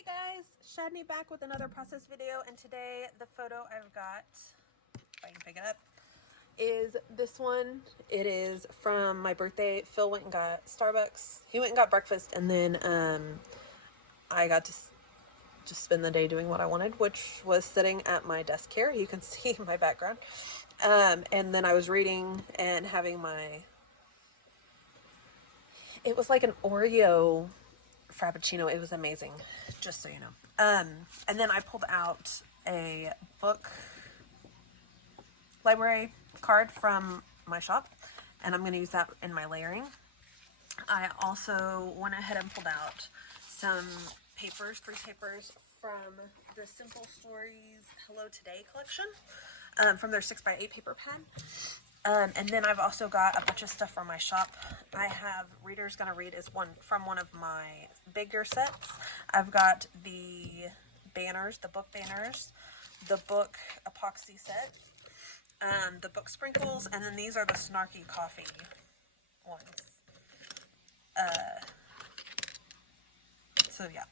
Hey guys, Shadney back with another process video, and today the photo I've got, if I can pick it up, is this one. It is from my birthday. Phil went and got Starbucks. He went and got breakfast, and then I got to just spend the day doing what I wanted, which was sitting at my desk here. You can see my background. And then I was reading and having my, it was like an Oreo Frappuccino. It was amazing, just so you know. And then I pulled out a book library card from my shop, and I'm going to use that in my layering. I also went ahead and pulled out some papers, 3 papers from the Simple Stories Hello Today collection, from their 6x8 paper pen. And then I've also got a bunch of stuff from my shop. I have Reader's Gonna Read is one from one of my bigger sets. I've got the banners, the book banners, the book epoxy set, the book sprinkles, and then these are the snarky coffee ones. So yeah.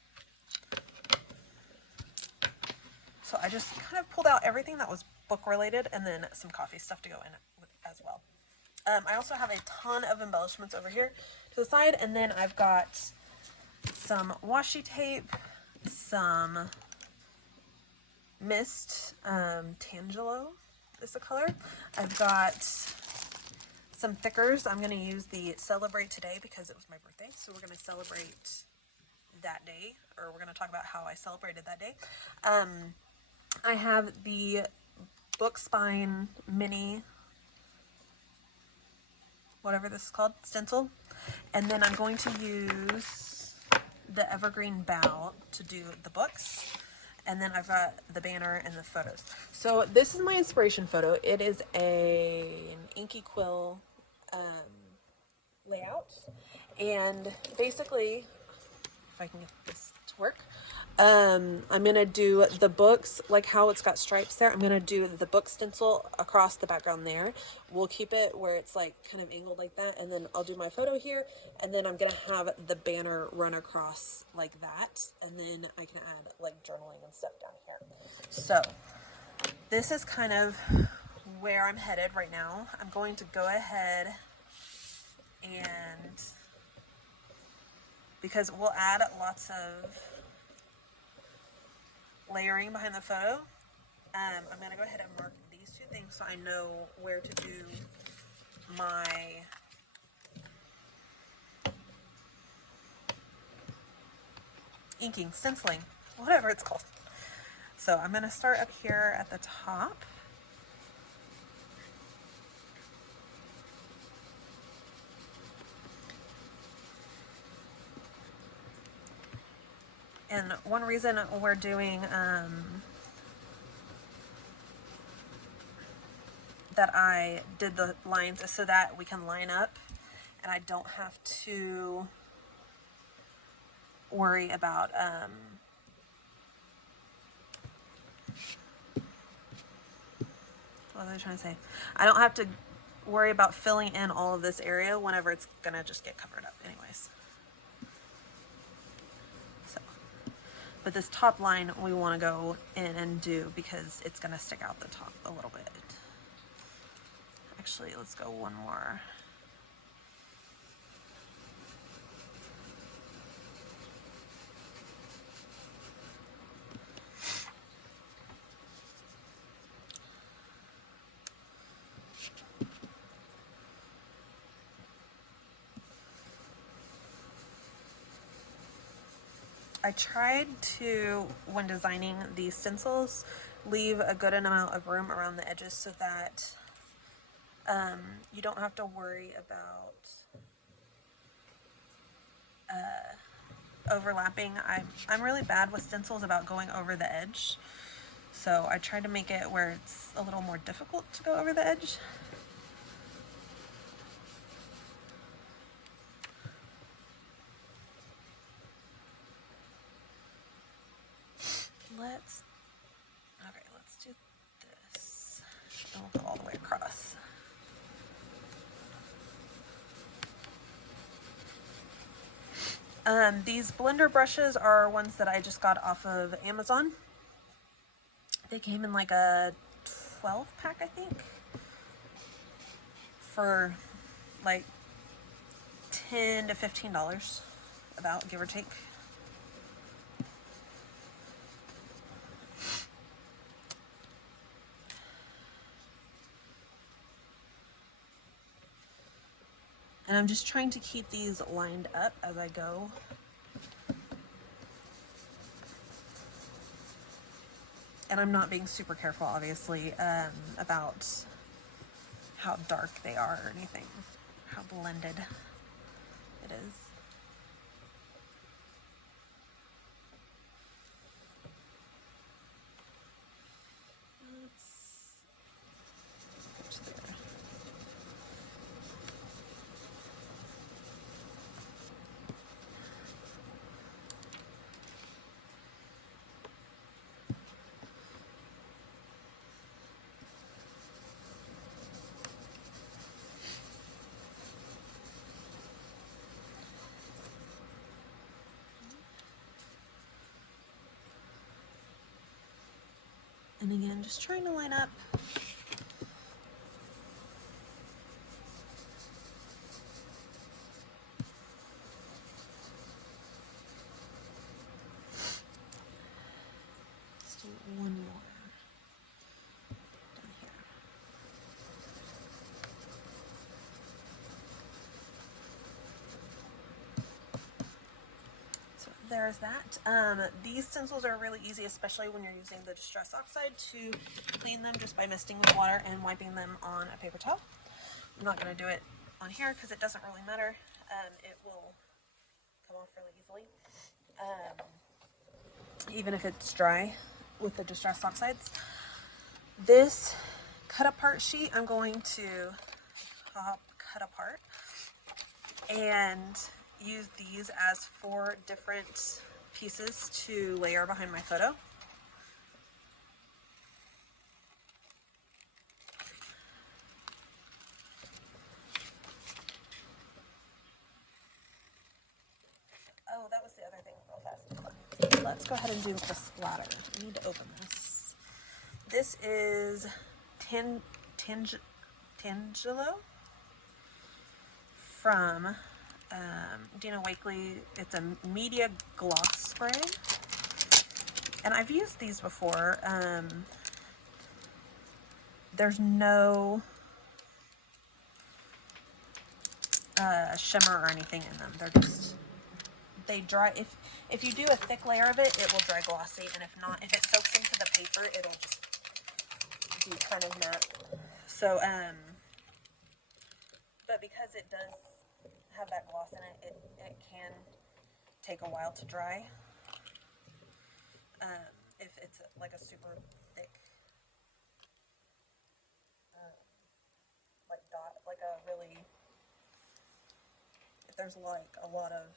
So I just kind of pulled out everything that was book related, and then some coffee stuff to go in with as well. I also have a ton of embellishments over here to the side, and then I've got some washi tape, some mist, Tangelo is the color. I've got some thickers. I'm going to use the Celebrate Today because it was my birthday, so we're going to celebrate that day, or we're going to talk about how I celebrated that day. I have the Book Spine Mini, whatever this is called, stencil, and then I'm going to use the Evergreen Bow to do the books, and then I've got the banner and the photos. So this is my inspiration photo. It is an inky quill layout, and basically, if I can get this to work, I'm gonna do the books like how it's got stripes there. I'm gonna do the book stencil across the background there. We'll keep it where it's like kind of angled like that, and then I'll do my photo here, and then I'm gonna have the banner run across like that, and then I can add like journaling and stuff down here. So this is kind of where I'm headed right now. I'm going to go ahead and, because we'll add lots of layering behind the photo, I'm going to go ahead and mark these 2 things so I know where to do my inking, stenciling, whatever it's called. So I'm going to start up here at the top. And one reason we're doing that I did the lines is so that we can line up and I don't have to worry about what was I trying to say? I don't have to worry about filling in all of this area whenever it's gonna just get covered up anyways. But this top line we want to go in and do because it's going to stick out the top a little bit. Actually, let's go one more. I tried to, when designing these stencils, leave a good amount of room around the edges so that you don't have to worry about overlapping. I'm really bad with stencils about going over the edge, so I tried to make it where it's a little more difficult to go over the edge. Let's do this, and we'll go all the way across. These blender brushes are ones that I just got off of Amazon. They came in like a 12 pack, I think, for like $10 to $15, about, give or take. And I'm just trying to keep these lined up as I go. And I'm not being super careful, obviously, about how dark they are or anything, how blended it is. And again, just trying to line up. Let's do one more down here. So there's that. These stencils are really easy, especially when you're using the Distress Oxide, to clean them just by misting with water and wiping them on a paper towel. I'm not going to do it on here because it doesn't really matter. It will come off really easily, even if it's dry with the Distress Oxides. This cut apart sheet I'm going to cut apart and use these as 4 different pieces to layer behind my photo. Oh, that was the other thing real fast. Let's go ahead and do the splatter. I need to open this. This is Tangelo from Dina Wakley. It's a media gloss spray. And I've used these before. There's no shimmer or anything in them. They're just, they dry. If you do a thick layer of it, it will dry glossy, and if not, if it soaks into the paper, it'll just be kind of matte. So, but because it does have that gloss in it, it can take a while to dry. If it's like a super thick, like dot, like a really, if there's like a lot of,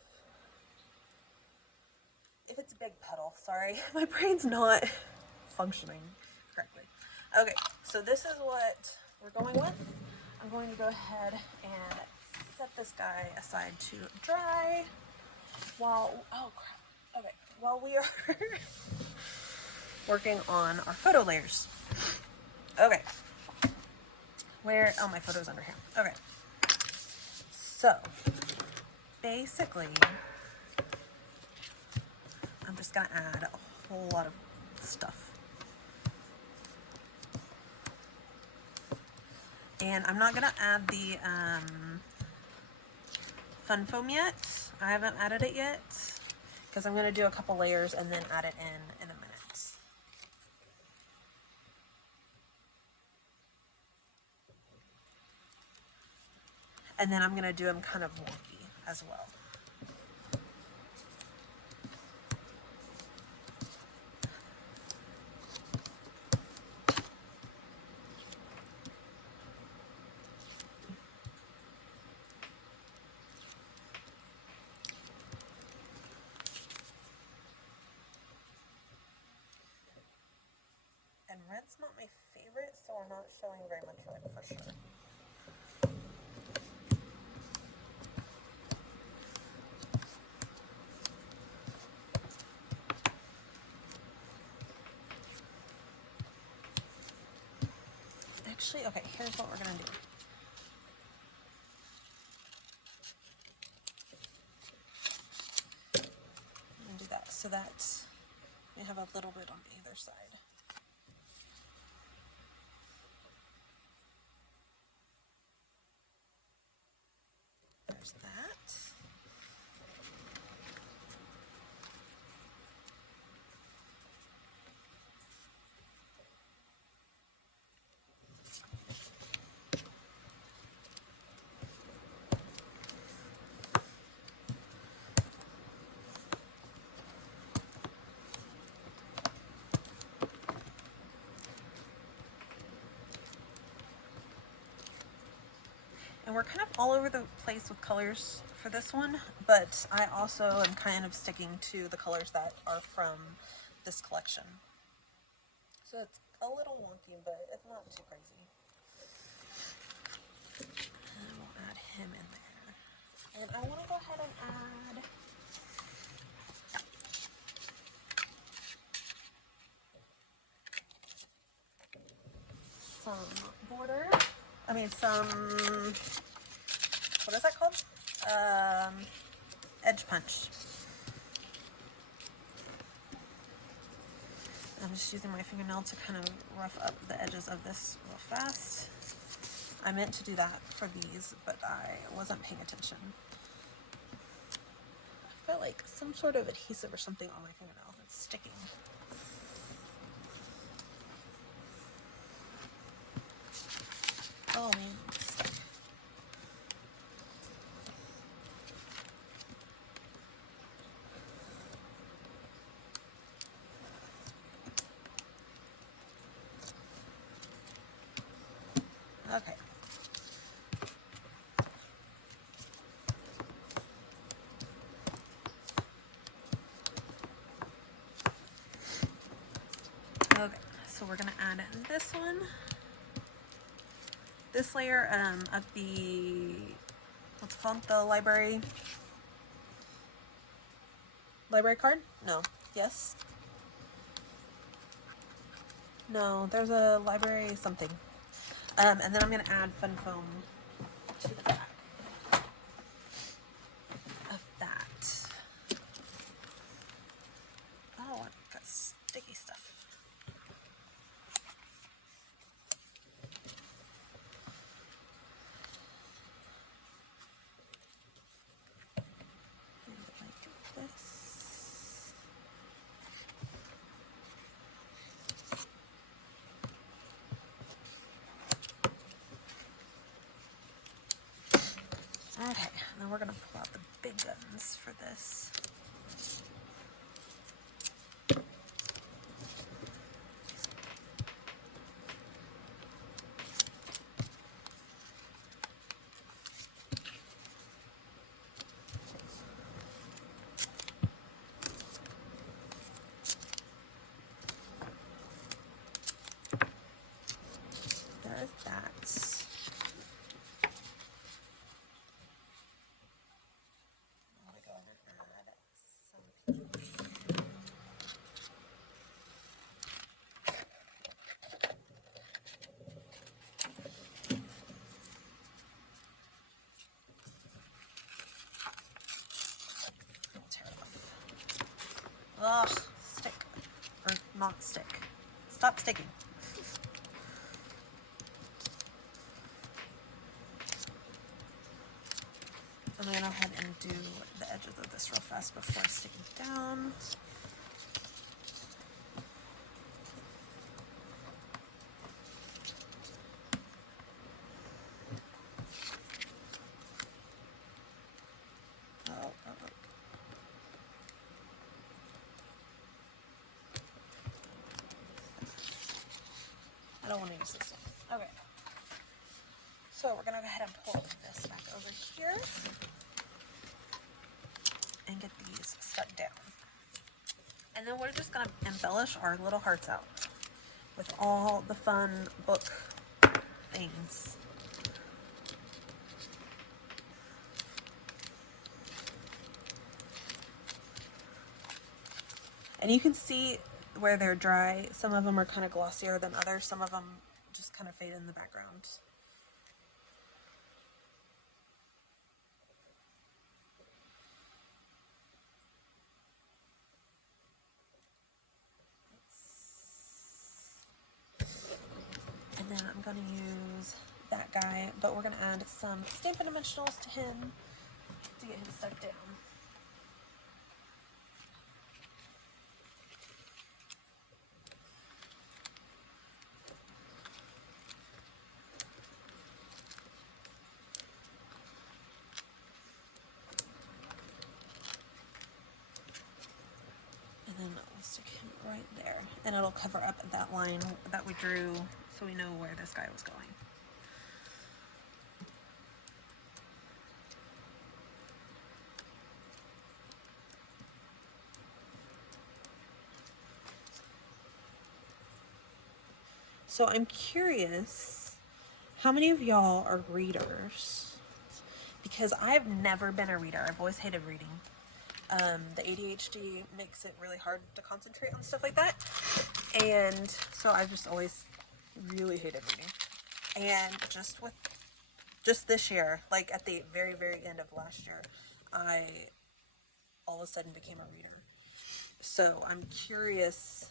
if it's a big puddle, sorry, my brain's not functioning correctly. Okay, so this is what we're going with. I'm going to go ahead and set this guy aside to dry while, oh crap, okay, while we are working on our photo layers. Okay, where, oh, my photo's under here. Okay, so basically, I'm just gonna add a whole lot of stuff. And I'm not gonna add the fun foam yet. I haven't added it yet because I'm gonna do a couple layers and then add it in a minute. And then I'm gonna do them kind of wonky as well. And red's not my favorite, so I'm not showing very much red for sure. actually, okay, here's what we're gonna do. I'm gonna do that so that we have a little bit on either side. There's that. And we're kind of all over the place with colors for this one, but I also am kind of sticking to the colors that are from this collection. So it's a little wonky, but it's not too crazy. And we'll add him in there. And I want to go ahead and add some border. I mean some, what is that called? Edge punch. I'm just using my fingernail to kind of rough up the edges of this real fast. I meant to do that for these, but I wasn't paying attention. I felt like some sort of adhesive or something on my fingernail that's sticking. Oh man, it's stuck. Okay. Okay, so we're gonna add this one. This layer of the, what's it called? The library card? No. Yes? No, there's a library something. And then I'm going to add fun foam to the back of that. Oh, I've got sticky stuff. Like this. Okay, now we're gonna pull out the big guns for this. There's that. Ugh, stick. Or not stick. Stop sticking. I'm going to go ahead and do the edges of this real fast before sticking it down. I don't want to use this one. Okay. So we're going to go ahead and pull this back over here and get these stuck down. And then we're just going to embellish our little hearts out with all the fun book things. And you can see where they're dry. Some of them are kind of glossier than others. Some of them just kind of fade in the background. And then I'm going to use that guy, but we're going to add some Stampin' Dimensionals to him to get him stuck down. And then we'll stick him right there. And it'll cover up that line that we drew so we know where this guy was going. So I'm curious, how many of y'all are readers? Because I've never been a reader. I've always hated reading. The ADHD makes it really hard to concentrate on stuff like that. And so I've just always really hated reading. And just this year, like at the very, very end of last year, I all of a sudden became a reader. So I'm curious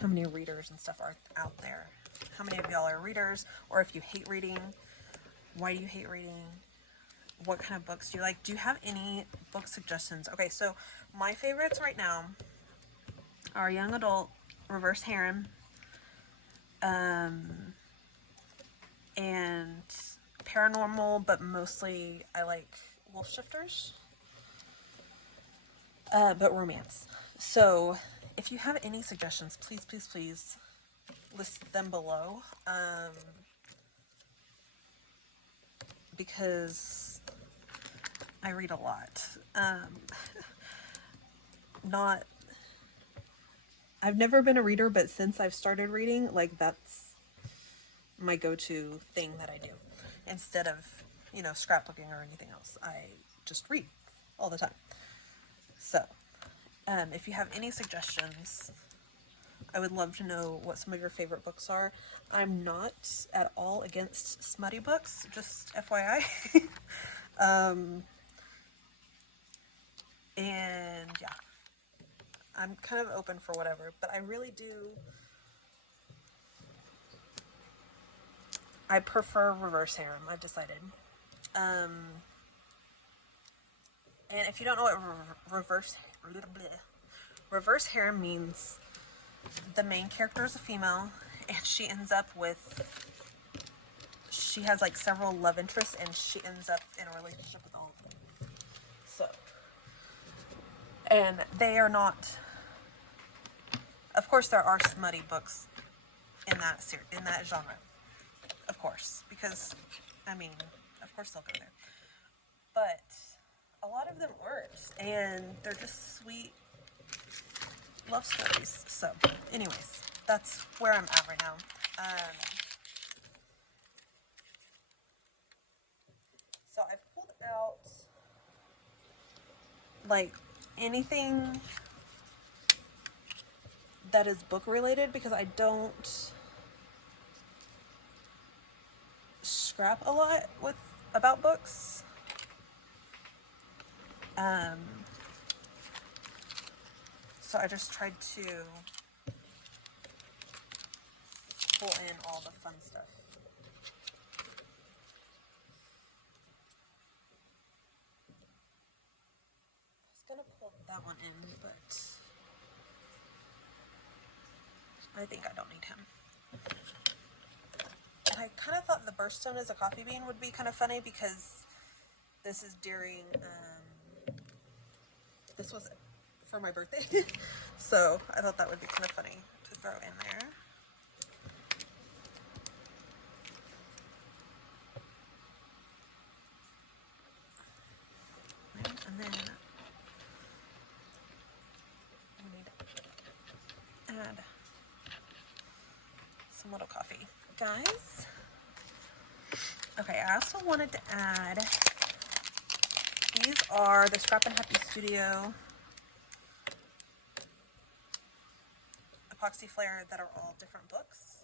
how many readers and stuff are out there. How many of y'all are readers? Or if you hate reading, why do you hate reading? What kind of books do you like? Do you have any book suggestions? Okay, so my favorites right now are young adult, reverse harem, and paranormal, but mostly I like wolf shifters, but romance. So if you have any suggestions, please, please, please list them below, because I read a lot. I've never been a reader, but since I've started reading, like that's my go-to thing that I do. Instead of, scrapbooking or anything else, I just read all the time. So, if you have any suggestions, I would love to know what some of your favorite books are. I'm not at all against smutty books, just FYI. And yeah, I'm kind of open for whatever, but I really do, I prefer reverse harem, I've decided. And if you don't know what reverse harem means, the main character is a female, and she has like several love interests, and she ends up in a relationship with all of them. So, and they are not, of course there are smutty books in that genre, of course, because, of course they'll go there. But a lot of them aren't, and they're just sweet love stories. So, anyways, that's where I'm at right now. So I've pulled out like anything that is book related, because I don't scrap a lot about books. So I just tried to pull in all the fun stuff. I was gonna pull that one in, but I think I don't need him. And I kind of thought the birthstone as a coffee bean would be kind of funny, because this is during, this was for my birthday. So I thought that would be kind of funny to throw in there. And then we need to add some little coffee. Guys, okay, I also wanted to add, these are the Scrap and Happy Studio epoxy flare that are all different books.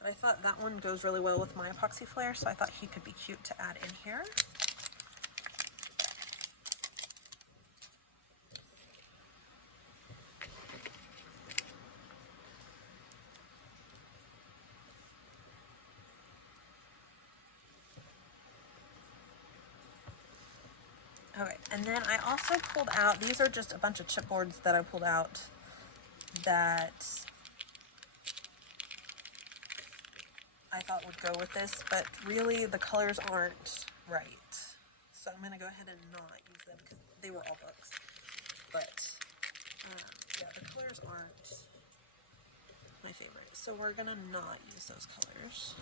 But I thought that one goes really well with my epoxy flare, so I thought he could be cute to add in here. Okay, and then I also pulled out, these are just a bunch of chipboards that I pulled out that I thought would go with this, but really the colors aren't right. So I'm going to go ahead and not use them because they were all books. But yeah, the colors aren't my favorite. So we're going to not use those colors.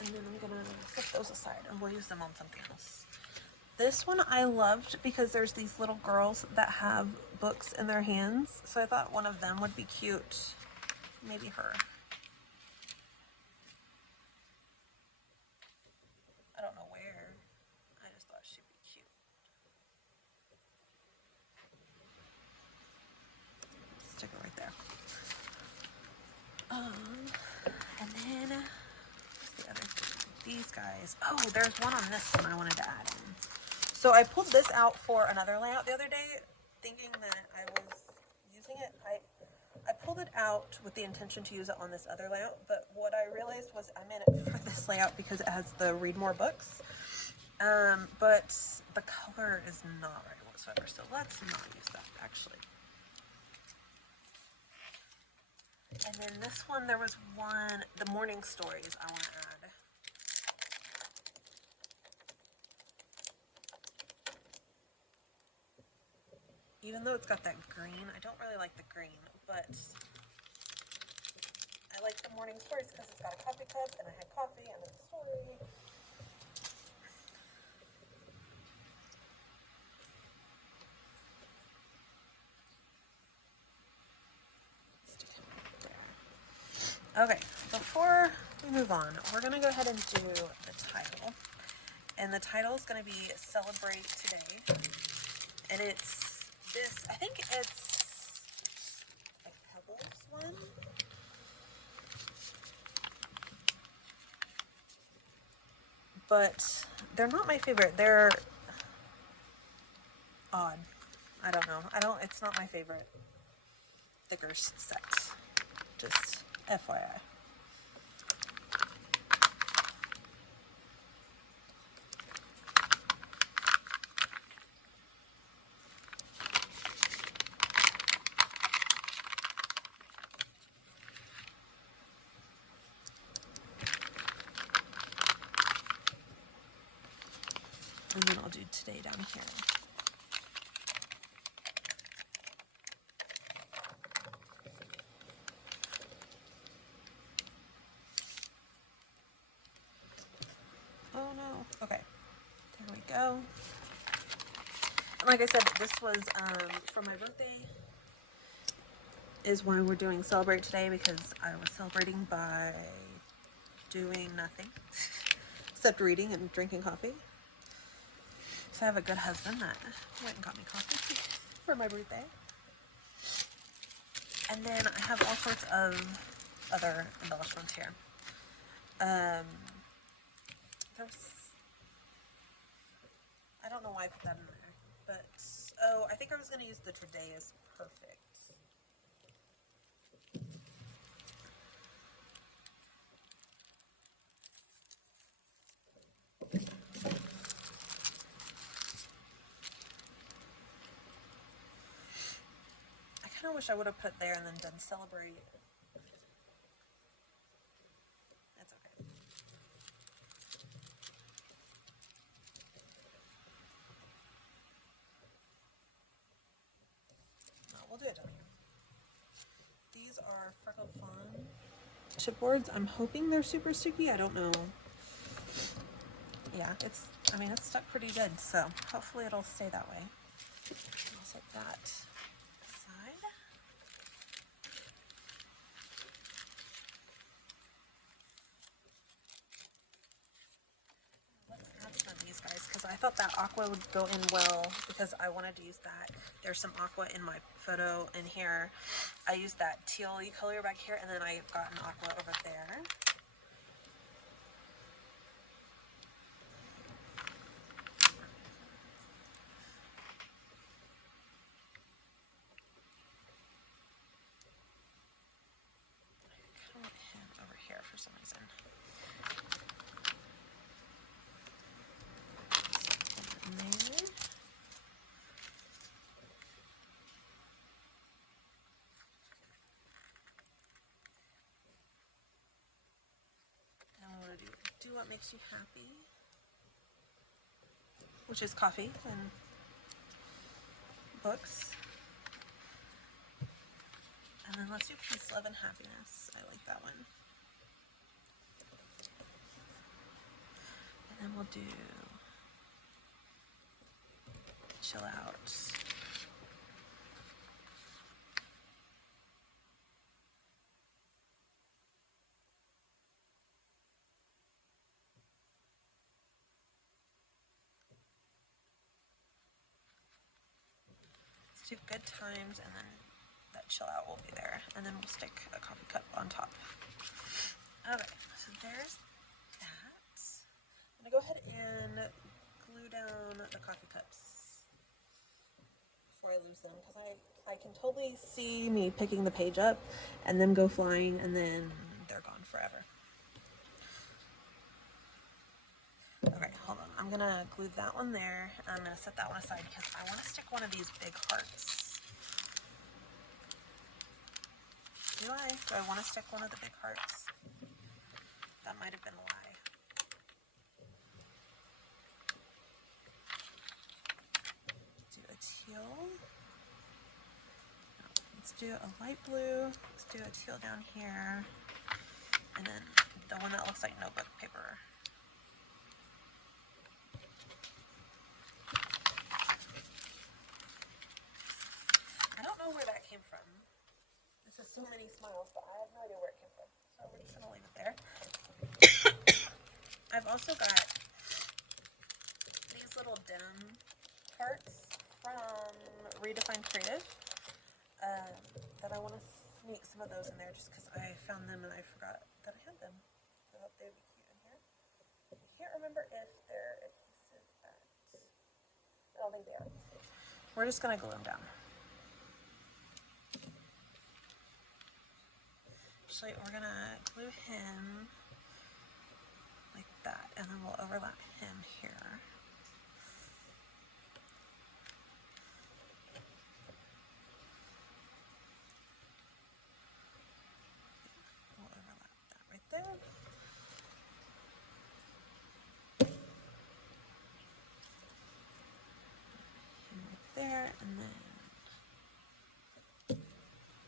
And then I'm gonna put those aside and we'll use them on something else. This one I loved because there's these little girls that have books in their hands. So I thought one of them would be cute. Maybe her. I don't know where. I just thought she'd be cute. Stick it right there. And then the other thing, these guys. Oh, there's one on this one I wanted to add in. So I pulled this out for another layout the other day, thinking that I was using it. I pulled it out with the intention to use it on this other layout, but what I realized was I'm in it for this layout because it has the read more books. But the color is not right whatsoever, so let's not use that actually. And then this one, there was one, the morning stories I want to add. Even though it's got that green, I don't really like the green, but I like the morning stories because it's got a coffee cup and I had coffee and it's a story. Okay, before we move on, we're going to go ahead and do the title. And the title is going to be Celebrate Today. And it's this, I think it's a Pebbles one. But they're not my favorite. They're odd. I don't know. It's not my favorite stickers set. Just FYI. And then I'll do today down here. Oh no. Okay. There we go. And like I said, this was for my birthday. Is why we're doing Celebrate Today, because I was celebrating by doing nothing except reading and drinking coffee. So I have a good husband that went and got me coffee for my birthday. And then I have all sorts of other embellishments here. I don't know why I put that in there, but oh, I think I was going to use the Today is Perfect. I kind of wish I would have put there and then done Celebrate. That's okay. Fun chipboards. I'm hoping they're super sticky. I don't know. Yeah, it's stuck pretty good, so hopefully it'll stay that way. I'll set that aside. Let's add some of these guys, because I thought that aqua would go in well, because I wanted to use that. There's some aqua in my photo in here. I used that teal-y color back here, and then I've got an aqua over there. I want him over here for some reason. There. I want to do what makes you happy, which is coffee and books. And then let's do peace, love, and happiness. I like that one. And then we'll do chill out. Let's do good times, and then that chill out will be there, and then we'll stick a coffee cup on top. Okay, so there's that. I'm gonna go ahead and glue down the coffee cups before I lose them, because I can totally see me picking the page up and them go flying, and then they're gone forever. Okay, hold on. I'm gonna glue that one there, and I'm gonna set that one aside because I want to stick one of these big hearts. Do I want to stick one of the big hearts? That might have been a lie. Do a teal. No, let's do a light blue. Let's do a teal down here. And then the one that looks like notebook paper. I don't know where that came from. This is so many smiles, but I have no idea where it came from. So we're just going to leave it there. I've also got these little denim cards from Redefine Creative that I want to sneak some of those in there just because I found them and I forgot that I had them. I thought they would be cute in here. I can't remember if they're adhesive. I don't think they are. We're just going to glue them down. Actually, we're going to glue him like that, and then we'll overlap him here. We'll overlap that right there. Him right there, and then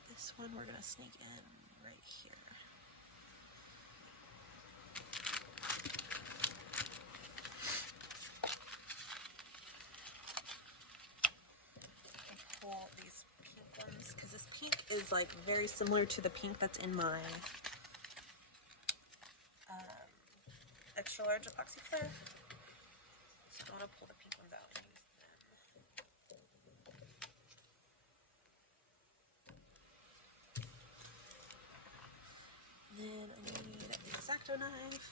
this one we're going to sneak in right here. These pink ones, because this pink is like very similar to the pink that's in my extra large epoxy clear. So I want to pull the pink ones out and use them. Then I need an X-Acto knife.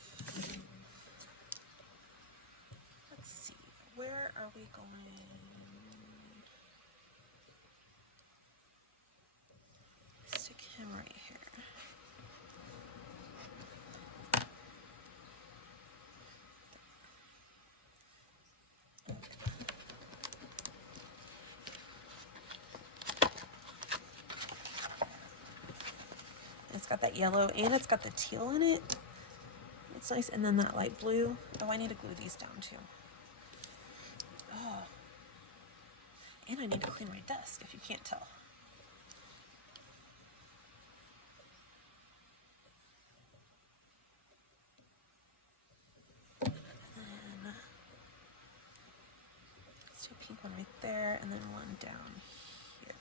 Let's see, where are we going? Stick him right here. It's got that yellow and it's got the teal in it. It's nice. And then that light blue. Oh, I need to glue these down too. Oh. And I need to clean my desk if you can't tell. Let's do a pink one right there, and then one down here.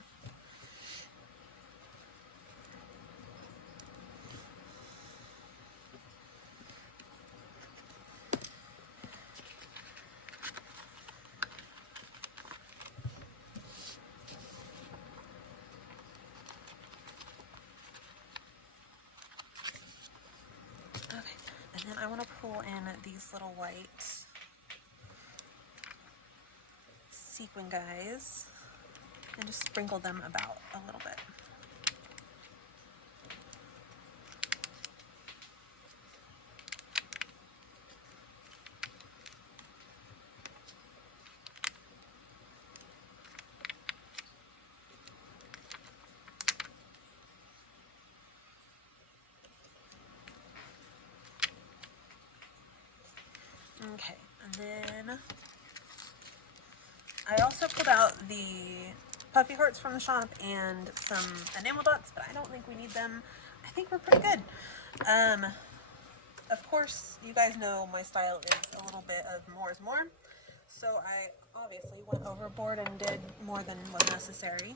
Okay, and then I want to pull in these little white sequin guys and just sprinkle them about a little bit. Okay, and then I also pulled out the puffy hearts from the shop and some enamel dots, but I don't think we need them. I think we're pretty good. Of course, you guys know my style is a little bit of more is more, so I obviously went overboard and did more than was necessary.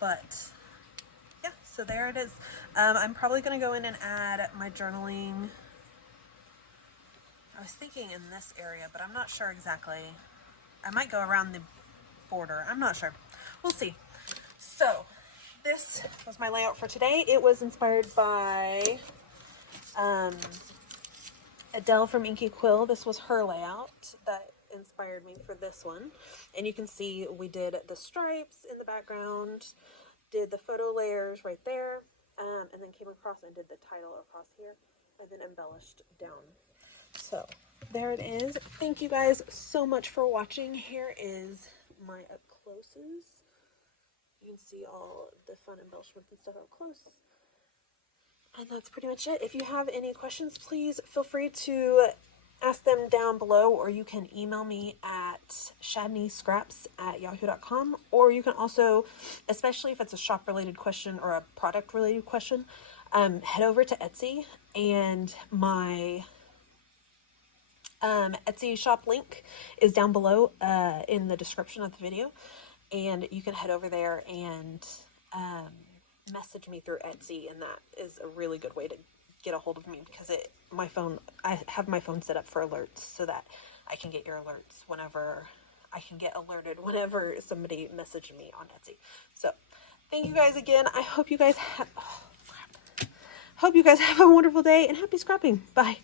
But yeah, so there it is. I'm probably going to go in and add my journaling. I was thinking in this area, but I'm not sure exactly. I might go around the border. I'm not sure. We'll see. So this was my layout for today. It was inspired by Adele from Inky Quill. This was her layout that inspired me for this one. And you can see we did the stripes in the background, did the photo layers right there, and then came across and did the title across here, and then embellished down. So there it is. Thank you guys so much for watching. Here is my up closes. You can see all the fun embellishments and stuff up close. And that's pretty much it. If you have any questions, please feel free to ask them down below, or you can email me at shadneyscraps@yahoo.com, or you can also, especially if it's a shop related question or a product related question, head over to Etsy, and my Etsy shop link is down below in the description of the video, and you can head over there and message me through Etsy, and that is a really good way to get a hold of me, because I have my phone set up for alerts so that I can get your alerts whenever I can get alerted whenever somebody messaged me on Etsy. So thank you guys again. I hope you guys have a wonderful day, and happy scrapping. Bye.